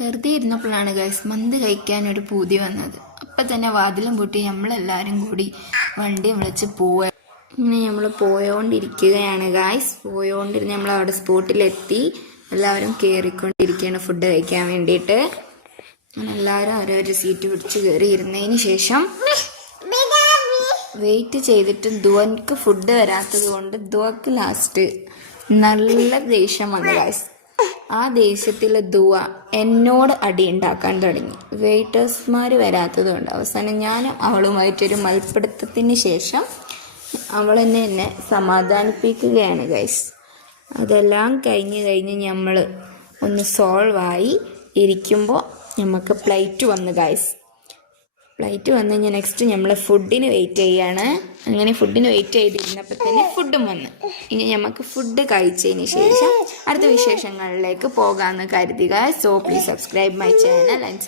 വെറുതെ ഇരുന്നപ്പോഴാണ് ഗൈസ് മന്തി കഴിക്കാനൊരു പൂതി വന്നത്. അപ്പം തന്നെ വാതിലും പൂട്ടി നമ്മളെല്ലാവരും കൂടി വണ്ടി വിളിച്ച് പോവുക. ഇനി നമ്മൾ പോയോണ്ടിരിക്കുകയാണ് ഗൈസ്. പോയോണ്ടിരുന്ന് നമ്മൾ അവിടെ സ്പോട്ടിലെത്തി. എല്ലാവരും കയറിക്കൊണ്ടിരിക്കുകയാണ് ഫുഡ് കഴിക്കാൻ വേണ്ടിയിട്ട്. എല്ലാവരും ഓരോരോ സീറ്റ് പിടിച്ച് കയറി ഇരുന്നതിന് ശേഷം വെയിറ്റ് ചെയ്തിട്ട് ദുവൻക്ക് ഫുഡ് വരാത്തത് കൊണ്ട് ദുവക്ക് ലാസ്റ്റ് നല്ല ദേഷ്യം വന്നു ഗൈസ്. ആ ദേഷ്യത്തിൽ ദുവ എന്നോട് അടി ഉണ്ടാക്കാൻ തുടങ്ങി. വെയിറ്റേഴ്സ്മാർ വരാത്തത് കൊണ്ട് അവസാനം ഞാനും അവളുമായിട്ടൊരു മൽപ്പിടുത്തത്തിന് ശേഷം അവൾ എന്നെ സമാധാനിപ്പിക്കുകയാണ് ഗൈസ്. അതെല്ലാം കഴിഞ്ഞ് നമ്മൾ ഒന്ന് സോൾവായി ഇരിക്കുമ്പോൾ നമുക്ക് പ്ലേറ്റ് വന്നു ഗൈസ്. പ്ലേറ്റ് വന്നു കഴിഞ്ഞാൽ നെക്സ്റ്റ് നമ്മൾ ഫുഡിന് വെയിറ്റ് ചെയ്യാണ്. അങ്ങനെ ഫുഡിന് വെയിറ്റ് ചെയ്തിരുന്നപ്പോൾ തന്നെ ഫുഡും വന്നു. ഇനി നമുക്ക് ഫുഡ് കഴിച്ചതിന് ശേഷം അടുത്ത വിശേഷങ്ങളിലേക്ക് പോകാമെന്ന് കരുതുക. So please subscribe my channel and